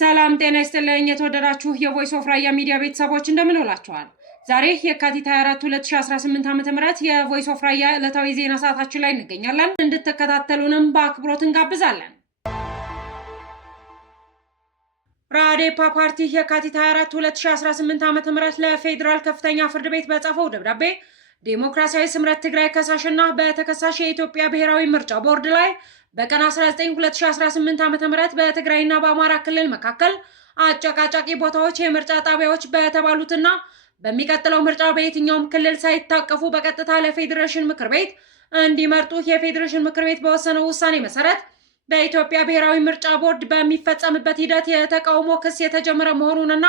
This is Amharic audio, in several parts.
ሰላም ጤና ይስጥልኝ የተወደዳችሁ የቮይስ ኦፍ ራያ ሚዲያ ቤተሰቦች እንደምን ውላችኋል? ዛሬ የካቲት 24 2018 ዓ.ም የቮይስ ኦፍ ራያ ዕለታዊ ዜና ሰዓታችን ላይ እንገኛለን። እንድትከታተሉንም በአክብሮት እንጋብዛለን። ራዴፓ ፓርቲ የካቲት 24 2018 ዓ.ም ለፌዴራል ከፍተኛ ፍርድ ቤት በጻፈው ደብዳቤ ዴሞክራሲያዊ ስምረት ትግራይ ከሳሽና በተከሳሽ የኢትዮጵያ ብሔራዊ ምርጫ ቦርድ ላይ በቀን 19 2018 ዓ.ም በትግራይና በአማራ ክልል መካከል አጨቃጫቂ ቦታዎች የምርጫ ጣቢያዎች በተባሉትና በሚቀጥለው ምርጫ በየትኛውም ክልል ሳይታቀፉ በቀጥታ ለፌዴሬሽን ምክር ቤት እንዲመርጡ የፌዴሬሽን ምክር ቤት በወሰነው ውሳኔ መሰረት በኢትዮጵያ ብሔራዊ ምርጫ ቦርድ በሚፈጸምበት ሂደት የተቃውሞ ክስ የተጀመረ መሆኑንና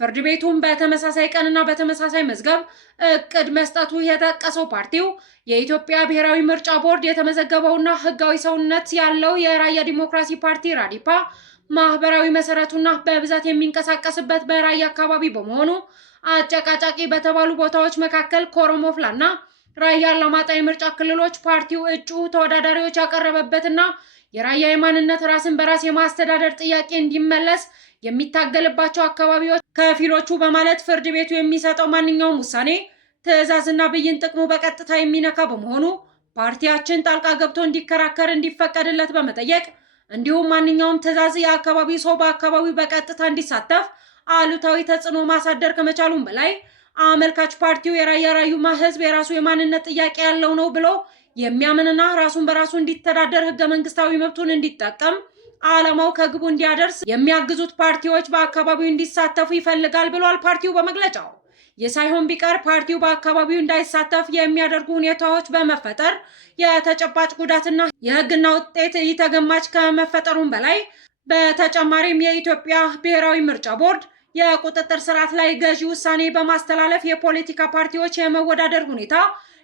ፍርድ ቤቱም በተመሳሳይ ቀንና በተመሳሳይ መዝገብ እቅድ መስጠቱ የጠቀሰው ፓርቲው የኢትዮጵያ ብሔራዊ ምርጫ ቦርድ የተመዘገበውና ህጋዊ ሰውነት ያለው የራያ ዲሞክራሲ ፓርቲ ራዲፓ ማህበራዊ መሰረቱና በብዛት የሚንቀሳቀስበት በራያ አካባቢ በመሆኑ አጨቃጫቂ በተባሉ ቦታዎች መካከል ኮረሞፍላና ራያ አላማጣ የምርጫ ክልሎች ፓርቲው እጩ ተወዳዳሪዎች ያቀረበበትና የራያ የማንነት ራስን በራስ የማስተዳደር ጥያቄ እንዲመለስ የሚታገልባቸው አካባቢዎች ከፊሎቹ በማለት ፍርድ ቤቱ የሚሰጠው ማንኛውም ውሳኔ ትዕዛዝና ብይን ጥቅሙ በቀጥታ የሚነካ በመሆኑ ፓርቲያችን ጣልቃ ገብቶ እንዲከራከር እንዲፈቀድለት በመጠየቅ እንዲሁም ማንኛውም ትዕዛዝ የአካባቢው ሰው በአካባቢው በቀጥታ እንዲሳተፍ አሉታዊ ተጽዕኖ ማሳደር ከመቻሉም በላይ አመልካች ፓርቲው የራያ ራዩማ ህዝብ የራሱ የማንነት ጥያቄ ያለው ነው ብሎ የሚያምንና ራሱን በራሱ እንዲተዳደር ህገ መንግስታዊ መብቱን እንዲጠቀም ዓላማው ከግቡ እንዲያደርስ የሚያግዙት ፓርቲዎች በአካባቢው እንዲሳተፉ ይፈልጋል ብሏል ፓርቲው በመግለጫው። የሳይሆን ቢቀር ፓርቲው በአካባቢው እንዳይሳተፍ የሚያደርጉ ሁኔታዎች በመፈጠር የተጨባጭ ጉዳትና የህግና ውጤት ተገማች ከመፈጠሩም በላይ በተጨማሪም የኢትዮጵያ ብሔራዊ ምርጫ ቦርድ የቁጥጥር ስርዓት ላይ ገዢ ውሳኔ በማስተላለፍ የፖለቲካ ፓርቲዎች የመወዳደር ሁኔታ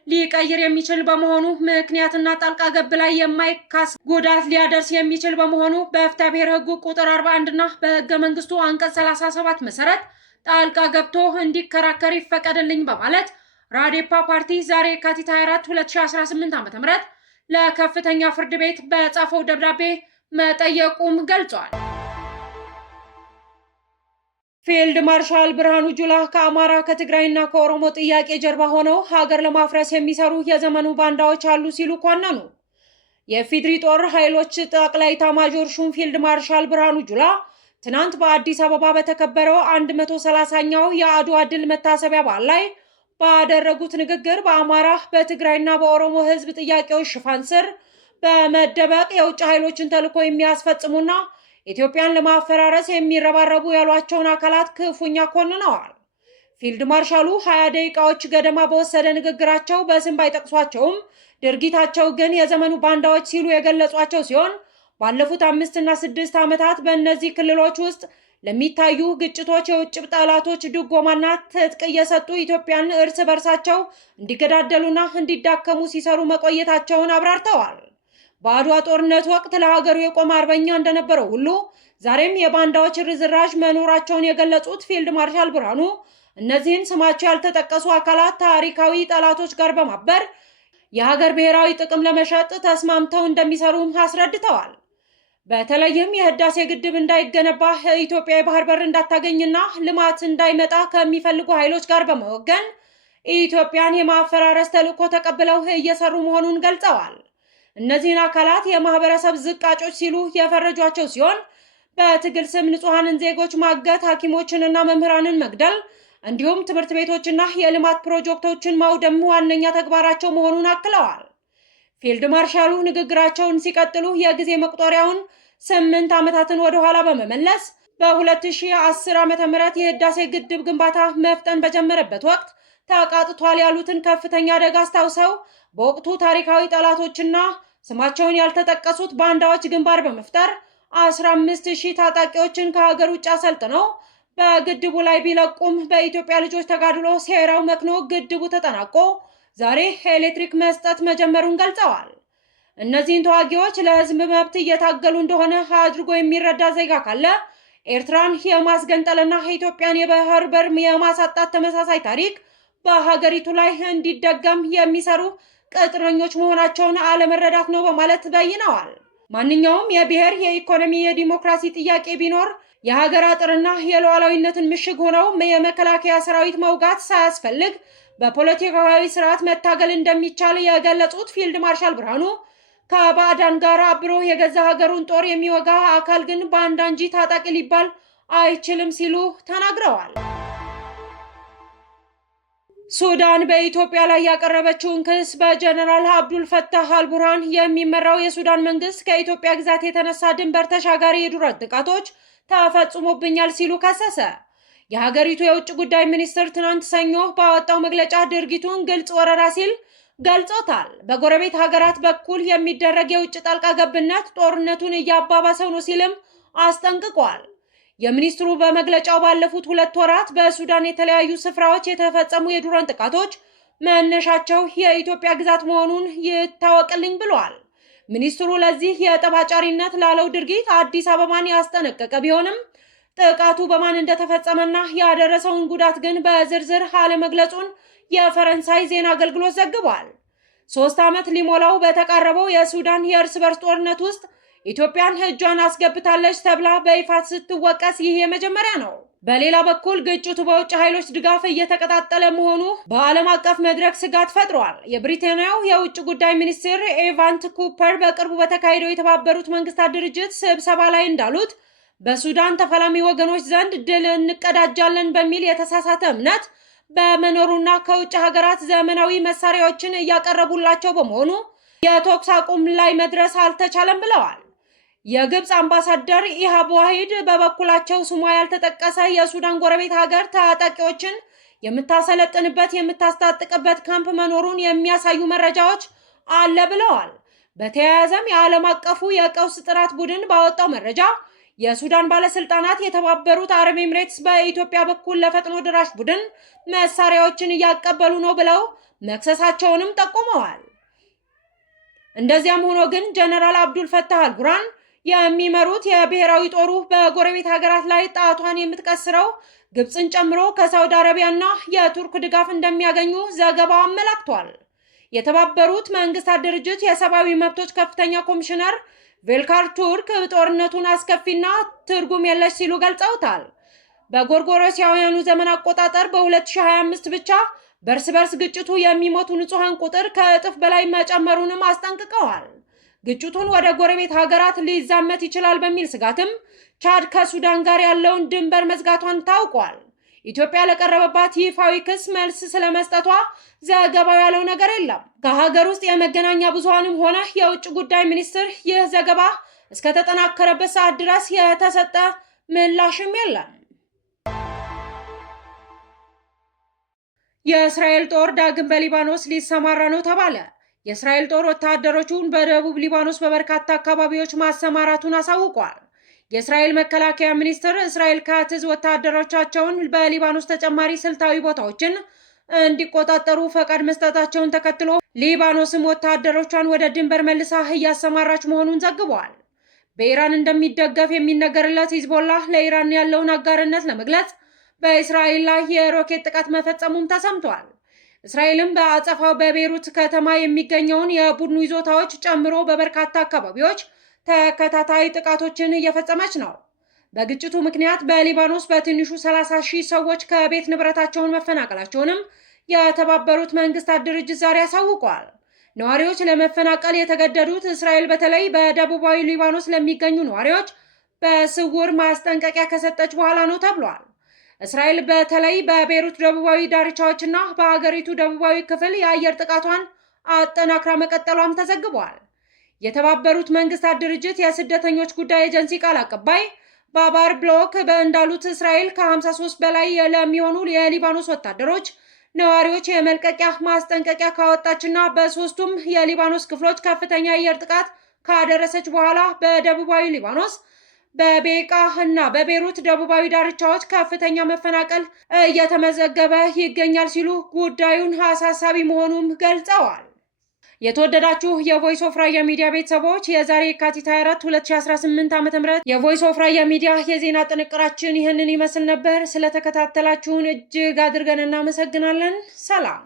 ሊቀይር የሚችል በመሆኑ ምክንያትና ጣልቃ ገብ ላይ የማይካስ ጉዳት ሊያደርስ የሚችል በመሆኑ በፍትሐ ብሔር ህጉ ቁጥር 41 እና በህገ መንግስቱ አንቀጽ 37 መሰረት ጣልቃ ገብቶ እንዲከራከር ይፈቀድልኝ በማለት ራዴፓ ፓርቲ ዛሬ የካቲት 24 2018 ዓ.ም ለከፍተኛ ፍርድ ቤት በጻፈው ደብዳቤ መጠየቁም ገልጿል። ፊልድ ማርሻል ብርሃኑ ጁላ ከአማራ ከትግራይና ከኦሮሞ ጥያቄ ጀርባ ሆነው ሀገር ለማፍረስ የሚሰሩ የዘመኑ ባንዳዎች አሉ ሲሉ ኮነኑ። የኢፌዴሪ ጦር ኃይሎች ጠቅላይ ኤታማዦር ሹም ፊልድ ማርሻል ብርሃኑ ጁላ ትናንት በአዲስ አበባ በተከበረው 130ኛው የአድዋ ድል መታሰቢያ በዓል ላይ ባደረጉት ንግግር በአማራ በትግራይና በኦሮሞ ህዝብ ጥያቄዎች ሽፋን ስር በመደበቅ የውጭ ኃይሎችን ተልዕኮ የሚያስፈጽሙና ኢትዮጵያን ለማፈራረስ የሚረባረቡ ያሏቸውን አካላት ክፉኛ ኮንነዋል። ፊልድ ማርሻሉ 20 ደቂቃዎች ገደማ በወሰደ ንግግራቸው በስም ባይጠቅሷቸውም ድርጊታቸው ግን የዘመኑ ባንዳዎች ሲሉ የገለጿቸው ሲሆን ባለፉት 5 እና 6 ዓመታት በእነዚህ ክልሎች ውስጥ ለሚታዩ ግጭቶች የውጭ ጠላቶች ድጎማና ትጥቅ እየሰጡ ኢትዮጵያን እርስ በርሳቸው እንዲገዳደሉና እንዲዳከሙ ሲሰሩ መቆየታቸውን አብራርተዋል። በአድዋ ጦርነት ወቅት ለሀገሩ የቆመ አርበኛ እንደነበረው ሁሉ ዛሬም የባንዳዎች ርዝራዥ መኖራቸውን የገለጹት ፊልድ ማርሻል ብርሃኑ እነዚህን ስማቸው ያልተጠቀሱ አካላት ታሪካዊ ጠላቶች ጋር በማበር የሀገር ብሔራዊ ጥቅም ለመሸጥ ተስማምተው እንደሚሰሩም አስረድተዋል። በተለይም የህዳሴ ግድብ እንዳይገነባ ኢትዮጵያ የባህር በር እንዳታገኝና ልማት እንዳይመጣ ከሚፈልጉ ኃይሎች ጋር በመወገን ኢትዮጵያን የማፈራረስ ተልዕኮ ተቀብለው እየሰሩ መሆኑን ገልጸዋል። እነዚህን አካላት የማህበረሰብ ዝቃጮች ሲሉ የፈረጇቸው ሲሆን በትግል ስም ንጹሐንን ዜጎች ማገት፣ ሐኪሞችንና መምህራንን መግደል እንዲሁም ትምህርት ቤቶችና የልማት ፕሮጀክቶችን ማውደም ዋነኛ ተግባራቸው መሆኑን አክለዋል። ፊልድ ማርሻሉ ንግግራቸውን ሲቀጥሉ የጊዜ መቁጠሪያውን 8 ዓመታትን ወደ ኋላ በመመለስ በ2010 ዓ.ም የህዳሴ ግድብ ግንባታ መፍጠን በጀመረበት ወቅት ተቃጥቷል ያሉትን ከፍተኛ አደጋ አስታውሰው በወቅቱ ታሪካዊ ጠላቶችና ስማቸውን ያልተጠቀሱት ባንዳዎች ግንባር በመፍጠር 15,000 ታጣቂዎችን ከሀገር ውጭ አሰልጥነው በግድቡ ላይ ቢለቁም በኢትዮጵያ ልጆች ተጋድሎ ሴራው መክኖ ግድቡ ተጠናቆ ዛሬ ኤሌክትሪክ መስጠት መጀመሩን ገልጸዋል። እነዚህን ተዋጊዎች ለህዝብ መብት እየታገሉ እንደሆነ አድርጎ የሚረዳ ዜጋ ካለ ኤርትራን የማስገንጠልና ኢትዮጵያን የባህር በር የማሳጣት ተመሳሳይ ታሪክ በሀገሪቱ ላይ እንዲደገም የሚሰሩ ቅጥረኞች መሆናቸውን አለመረዳት ነው በማለት በይነዋል። ማንኛውም የብሔር፣ የኢኮኖሚ፣ የዲሞክራሲ ጥያቄ ቢኖር የሀገር አጥርና የሉዓላዊነትን ምሽግ ሆነው የመከላከያ ሰራዊት መውጋት ሳያስፈልግ በፖለቲካዊ ስርዓት መታገል እንደሚቻል የገለጹት ፊልድ ማርሻል ብርሃኑ ከባዕዳን ጋር አብሮ የገዛ ሀገሩን ጦር የሚወጋ አካል ግን ባንዳ እንጂ ታጣቂ ሊባል አይችልም ሲሉ ተናግረዋል። ሱዳን በኢትዮጵያ ላይ ያቀረበችውን ክስ በጀነራል አብዱል ፈታህ አልቡርሃን የሚመራው የሱዳን መንግስት ከኢትዮጵያ ግዛት የተነሳ ድንበር ተሻጋሪ የድሮን ጥቃቶች ተፈጽሞብኛል ሲሉ ከሰሰ። የሀገሪቱ የውጭ ጉዳይ ሚኒስትር ትናንት ሰኞ ባወጣው መግለጫ ድርጊቱን ግልጽ ወረራ ሲል ገልጾታል። በጎረቤት ሀገራት በኩል የሚደረግ የውጭ ጣልቃ ገብነት ጦርነቱን እያባባሰው ነው ሲልም አስጠንቅቋል። የሚኒስትሩ በመግለጫው ባለፉት 2 ወራት በሱዳን የተለያዩ ስፍራዎች የተፈጸሙ የድሮን ጥቃቶች መነሻቸው የኢትዮጵያ ግዛት መሆኑን ይታወቅልኝ ብለዋል። ሚኒስትሩ ለዚህ የጠባጫሪነት ላለው ድርጊት አዲስ አበባን ያስጠነቀቀ ቢሆንም ጥቃቱ በማን እንደተፈጸመና ያደረሰውን ጉዳት ግን በዝርዝር አለመግለጹን የፈረንሳይ ዜና አገልግሎት ዘግቧል። 3 ዓመት ሊሞላው በተቃረበው የሱዳን የእርስ በርስ ጦርነት ውስጥ ኢትዮጵያን እጇን አስገብታለች ተብላ በይፋ ስትወቀስ ይህ የመጀመሪያ ነው። በሌላ በኩል ግጭቱ በውጭ ኃይሎች ድጋፍ እየተቀጣጠለ መሆኑ በዓለም አቀፍ መድረክ ስጋት ፈጥሯል። የብሪታንያው የውጭ ጉዳይ ሚኒስትር ኤቫንት ኩፐር በቅርቡ በተካሄደው የተባበሩት መንግስታት ድርጅት ስብሰባ ላይ እንዳሉት በሱዳን ተፋላሚ ወገኖች ዘንድ ድል እንቀዳጃለን በሚል የተሳሳተ እምነት በመኖሩና ከውጭ ሀገራት ዘመናዊ መሳሪያዎችን እያቀረቡላቸው በመሆኑ የተኩስ አቁም ላይ መድረስ አልተቻለም ብለዋል። የግብፅ አምባሳደር ኢሃብ ዋሂድ በበኩላቸው ስሟ ያልተጠቀሰ የሱዳን ጎረቤት ሀገር ታጣቂዎችን የምታሰለጥንበት የምታስታጥቅበት ካምፕ መኖሩን የሚያሳዩ መረጃዎች አለ ብለዋል። በተያያዘም የዓለም አቀፉ የቀውስ ጥናት ቡድን ባወጣው መረጃ የሱዳን ባለስልጣናት የተባበሩት አረብ ኤምሬትስ በኢትዮጵያ በኩል ለፈጥኖ ድራሽ ቡድን መሳሪያዎችን እያቀበሉ ነው ብለው መክሰሳቸውንም ጠቁመዋል። እንደዚያም ሆኖ ግን ጀነራል አብዱል ፈታህ አልቡርሃን የሚመሩት የብሔራዊ ጦሩ በጎረቤት ሀገራት ላይ ጣቷን የምትቀስረው ግብፅን ጨምሮ ከሳውዲ አረቢያና የቱርክ ድጋፍ እንደሚያገኙ ዘገባው አመላክቷል። የተባበሩት መንግስታት ድርጅት የሰብአዊ መብቶች ከፍተኛ ኮሚሽነር ቬልካር ቱርክ ጦርነቱን አስከፊና ትርጉም የለሽ ሲሉ ገልጸውታል። በጎርጎሮሳውያኑ ዘመን አቆጣጠር በ2025 ብቻ በእርስ በርስ ግጭቱ የሚሞቱ ንጹሃን ቁጥር ከእጥፍ በላይ መጨመሩንም አስጠንቅቀዋል። ግጭቱን ወደ ጎረቤት ሀገራት ሊዛመት ይችላል በሚል ስጋትም ቻድ ከሱዳን ጋር ያለውን ድንበር መዝጋቷን ታውቋል። ኢትዮጵያ ለቀረበባት ይፋዊ ክስ መልስ ስለመስጠቷ ዘገባው ያለው ነገር የለም። ከሀገር ውስጥ የመገናኛ ብዙሃንም ሆነ የውጭ ጉዳይ ሚኒስቴር ይህ ዘገባ እስከተጠናከረበት ሰዓት ድረስ የተሰጠ ምላሽም የለም። የእስራኤል ጦር ዳግም በሊባኖስ ሊሰማራ ነው ተባለ። የእስራኤል ጦር ወታደሮቹን በደቡብ ሊባኖስ በበርካታ አካባቢዎች ማሰማራቱን አሳውቋል። የእስራኤል መከላከያ ሚኒስትር እስራኤል ካትዝ ወታደሮቻቸውን በሊባኖስ ተጨማሪ ስልታዊ ቦታዎችን እንዲቆጣጠሩ ፈቃድ መስጠታቸውን ተከትሎ ሊባኖስም ወታደሮቿን ወደ ድንበር መልሳ እያሰማራች መሆኑን ዘግቧል። በኢራን እንደሚደገፍ የሚነገርለት ሂዝቦላህ ለኢራን ያለውን አጋርነት ለመግለጽ በእስራኤል ላይ የሮኬት ጥቃት መፈጸሙም ተሰምቷል። እስራኤልም በአጸፋው በቤይሩት ከተማ የሚገኘውን የቡድኑ ይዞታዎች ጨምሮ በበርካታ አካባቢዎች ተከታታይ ጥቃቶችን እየፈጸመች ነው። በግጭቱ ምክንያት በሊባኖስ በትንሹ 30,000 ሰዎች ከቤት ንብረታቸውን መፈናቀላቸውንም የተባበሩት መንግስታት ድርጅት ዛሬ አሳውቋል። ነዋሪዎች ለመፈናቀል የተገደዱት እስራኤል በተለይ በደቡባዊ ሊባኖስ ለሚገኙ ነዋሪዎች በስውር ማስጠንቀቂያ ከሰጠች በኋላ ነው ተብሏል። እስራኤል በተለይ በቤይሩት ደቡባዊ ዳርቻዎችና በሀገሪቱ ደቡባዊ ክፍል የአየር ጥቃቷን አጠናክራ መቀጠሏም ተዘግቧል። የተባበሩት መንግስታት ድርጅት የስደተኞች ጉዳይ ኤጀንሲ ቃል አቀባይ ባባር ብሎክ እንዳሉት እስራኤል ከ53 በላይ ለሚሆኑ የሊባኖስ ወታደሮች ነዋሪዎች የመልቀቂያ ማስጠንቀቂያ ካወጣችና በሶስቱም የሊባኖስ ክፍሎች ከፍተኛ የአየር ጥቃት ካደረሰች በኋላ በደቡባዊ ሊባኖስ በቤቃ እና በቤይሩት ደቡባዊ ዳርቻዎች ከፍተኛ መፈናቀል እየተመዘገበ ይገኛል ሲሉ ጉዳዩን አሳሳቢ መሆኑን ገልጸዋል። የተወደዳችሁ የቮይስ ኦፍ ራያ ሚዲያ ቤተሰቦች የዛሬ የካቲት 24 2018 ዓ.ም የቮይስ ኦፍ ራያ ሚዲያ የዜና ጥንቅራችን ይህንን ይመስል ነበር። ስለተከታተላችሁን እጅግ አድርገን እናመሰግናለን። ሰላም።